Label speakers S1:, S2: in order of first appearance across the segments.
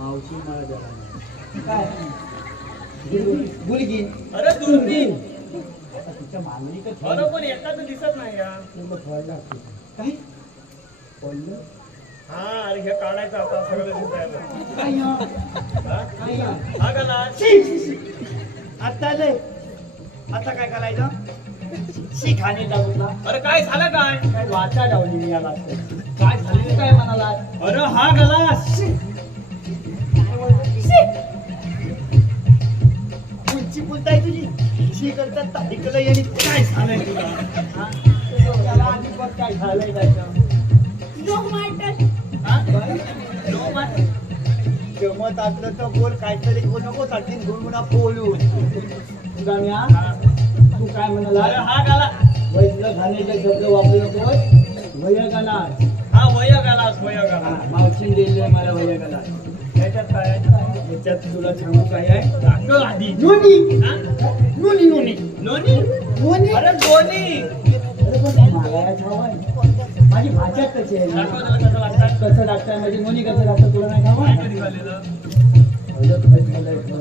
S1: मावशी मला गुलगीन गुलगीन
S2: अरे दुर्बीन
S1: आता तिच्या मागणी तर
S2: बरं पण एखादं दिसत नाही या.
S1: काय? पडलं?
S2: हा अरे हे काढायचं आता सगळं दिसायला? हा? का ना.
S1: आता आता काय करायचं? शिखाने जाऊला
S2: अरे काय झालं काय?
S1: काय वाचा लावली याला काय झालेलं काय म्हणाला
S2: अरे हा गलास.
S1: बोलताय तुझी? शी करतात तारीखला आणि काय झालंय तुला? हा? त्याला अजिबात काय झालंय त्याचं हा? जमत असलं तर बोल काहीतरी बोल नको साठी गुणगुणा बोलू रम्या तू काय म्हणाला
S2: अरे हा गला.
S1: वैद्य घाण्याचे शब्द वापरू नको वय गाला
S2: हा वय गलास वय गलास
S1: मावशी दिले मला वय गाला
S2: याच्यात काय
S1: याच्यात तुला सांगू काय आहे?
S2: दाखव आधी
S1: नोनी.
S2: हा?
S1: नोनी नोनी. नोनी?
S2: अरे
S1: आहे माझी भाषा कशी आहे?
S2: दाखव त्याला कसं लागतात
S1: कसं लागतंय माझी नोनी कसं लागतं? तुला नाही ठाव
S2: काय
S1: आहे?
S2: कधी झालेलं?
S1: पहिलं खत घालायचं.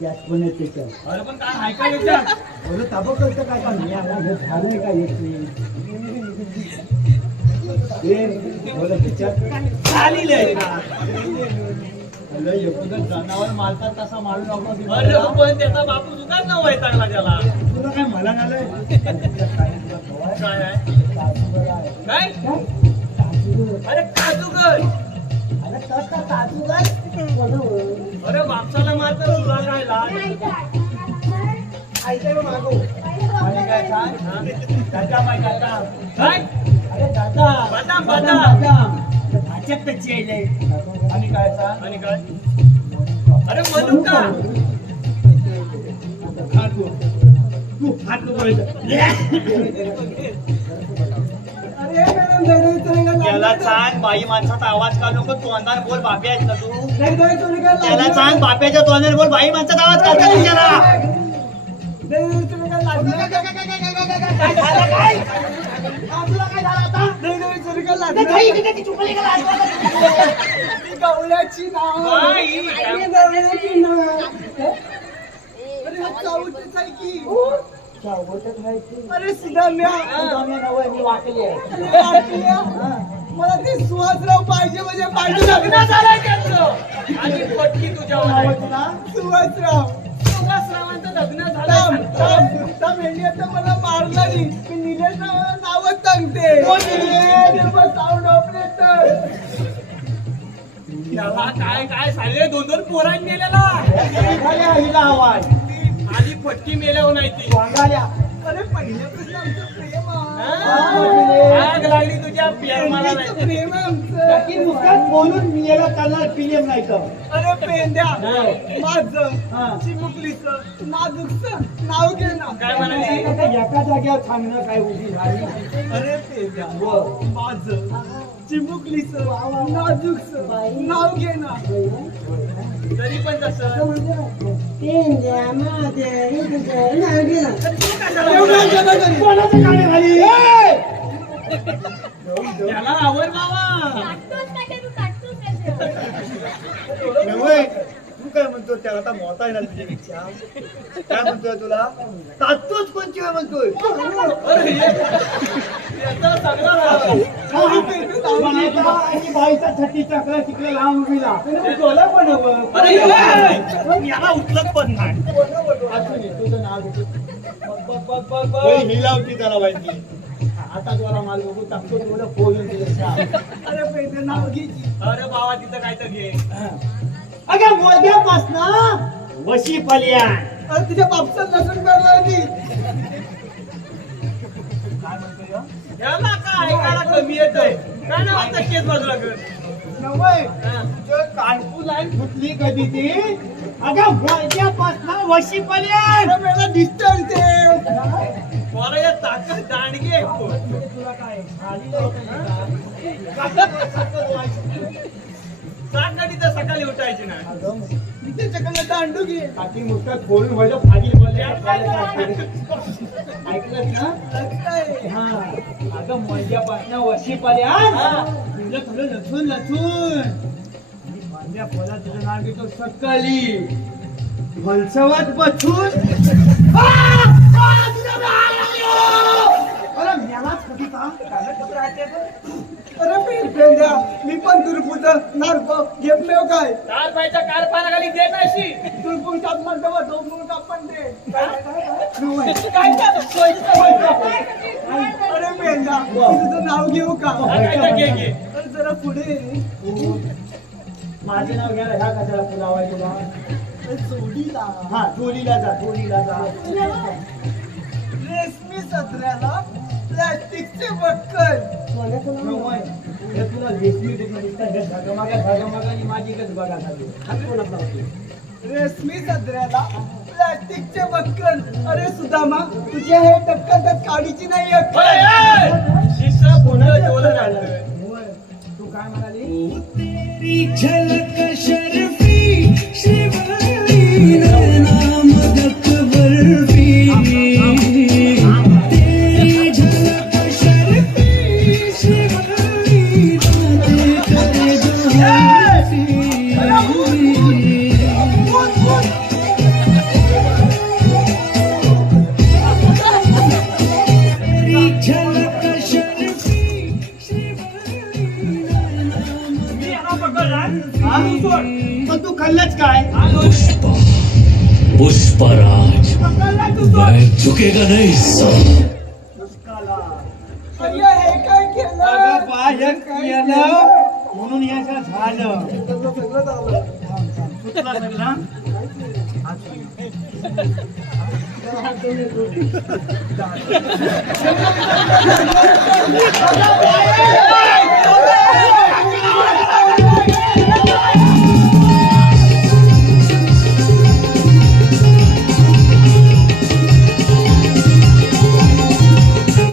S1: त्यात पण आहे त्याच्यात.
S2: अरे पण काय ऐकायला याच्यात?
S1: पहिलं ताबं करतं काय का? मी आला हे झालंय का येत? नाही हे त्याच्यात
S2: आहे.
S1: पहिलं एकूणच जनावर मारतात तसा मारू नको
S2: अरे पण त्याचा बापू सुद्धा न वैतागला त्याला.
S1: तुला काय मला नालंय काय तुला आहे?
S2: काय. अरे काजूगर
S1: अरे
S2: बापसाला मारतो तुला काय लाज?
S1: दादा.
S2: काय. बदाम,
S1: बदाम, त्याची आहे. लय. आणि काय?
S2: आणि काय? अरे म्हणू का?
S1: हात. तू हात त्याला सांग बाई माणसाचा आवाज काढू नको तोंडाने बोल बापे आहेस ना तू. त्याला सांग बाप्याच्या तोंडाने बोल बाई माणसाचा आवाज काढतो त्याला.
S3: अरे
S1: या नवं, मी वाकली आहे. हा.
S3: मला ते सुहासराव पाहिजे म्हणजे पाहिजे
S2: लग्न झालंय त्यांचं आणि पटकी तुझ्या
S1: नाव?
S3: सुहासराव
S2: लग्न झालं
S3: थांब. थांब, यांनी आता मला मारला नाही मी निलेश. नावाला नावच सांगते. साऊंड ऑपरेटर
S2: त्याला काय काय झाले दोन दोन पोरांनी नेलेला.
S1: हिला आवाज.
S2: आधी फटकी मेल्यावर नाही ती.
S3: अरे?
S2: आग लागली. तुझ्या प्रेमाला
S3: पहिल्याचं
S2: नाही.
S3: प्रेम आहे
S1: बाकी
S3: आमचं
S1: नुसतं बोलून मिळेला करणार पीएम नाही तर
S3: अरे पेंद्या
S1: नाही.
S3: माझं
S1: हा.
S3: चिमुकलीचं नाजूकचं नाव घे ना.
S2: काय म्हणाली?
S1: एका जागेवर थांबणं काय उभी झाली
S3: अरे पेंद्या
S1: व
S3: माझं चिमुकलीचं नाजूकचं नाव घे ना.
S2: तरी पण तसं.
S1: कोणाचं गाणं
S2: बाबा.
S1: नव्हे, तू काय म्हणतो त्याला? आता मोता येणार तुझ्यापेक्षा काय म्हणतोय तुला? तात्तोच कोणची वेळ म्हणतोय?
S2: अरे याचा.
S1: बाईचा आणि बाईचा छठी चक्र तिकडे लांब उभीला. पण हवं.
S2: अरे याला उचलत पण नाही.
S1: असून ये, तुझं नाव घेतो. बघ, बघ, बघ, बघ, बघ. ही लावती त्याला माहिती आता तुला माल बघू टाकतो बोलून दिलं
S3: अरे पेंद्या नाव घे की.
S2: अरे बाबा तिथं काय तर घे
S1: अगं मोद्यापासनं वशी पल्या
S3: अरे तुझ्या बापचं लग्न करणार होती
S1: काय म्हणतोय हं?
S2: याला काय ऐकायला कमी येतंय? काय ना आता केस बाजूला कर
S3: नव्हे.
S1: तुझं कानपूर लाईन फुटली कधी ती. अगं मोद्यापासनं वशी पल्या
S3: डिस्टर्ब ते.
S2: पोरं या ताकद दांडगी
S1: खालीला येतं का?
S2: सांगडीचं सकाळी उठायची ना.
S3: त्याच्याकडनं दांडू घे.
S1: काठी मुठ्यात फोडून व्हायचं फाजी बोलले. ऐकलं ना? हा. अगं मध्यापासून वशीपर्यंत तुझं थोडं लचून आणि माझ्या पोला तुझं नाव घेतो सकाळी. भलसवत बसून. अरे
S3: मी पेंड्या मी पण तुरपुचं नारप घेतलो काय
S2: चार बायच्या कार पानाखाली दे नाशी
S3: तुरपूर टाप म्हणतो बा, दोन म्हणून टाप म्हणते
S2: काय
S3: अरे तुझं नाव घेऊ का जरा पुढे.
S1: माझे नाव घ्यायला ह्या कशाला फुलावाय तुला
S3: जोडीला
S1: हा चोरीला जा चोरीला जा
S3: रेशमी सदऱ्याला प्लॅस्टिकचे बक्कल
S1: नवय. हे तुला रेशमी कुठं दिसतं? झगमगा झगमगा आणि माझी कच बघा झाली. कोण आपला होती?
S3: रेशमी सदऱ्याला प्लॅस्टिकचे बक्कल अरे सुदामा तुझे हे टक्कल तर काडीची नाही.
S2: शिष्य जेवलं
S1: होय. तू काय म्हणाली
S4: तेरी झलक पुष्पराज मैं झुकेगा नहीं
S3: हे
S1: म्हणून हे असं झालं
S3: सगळं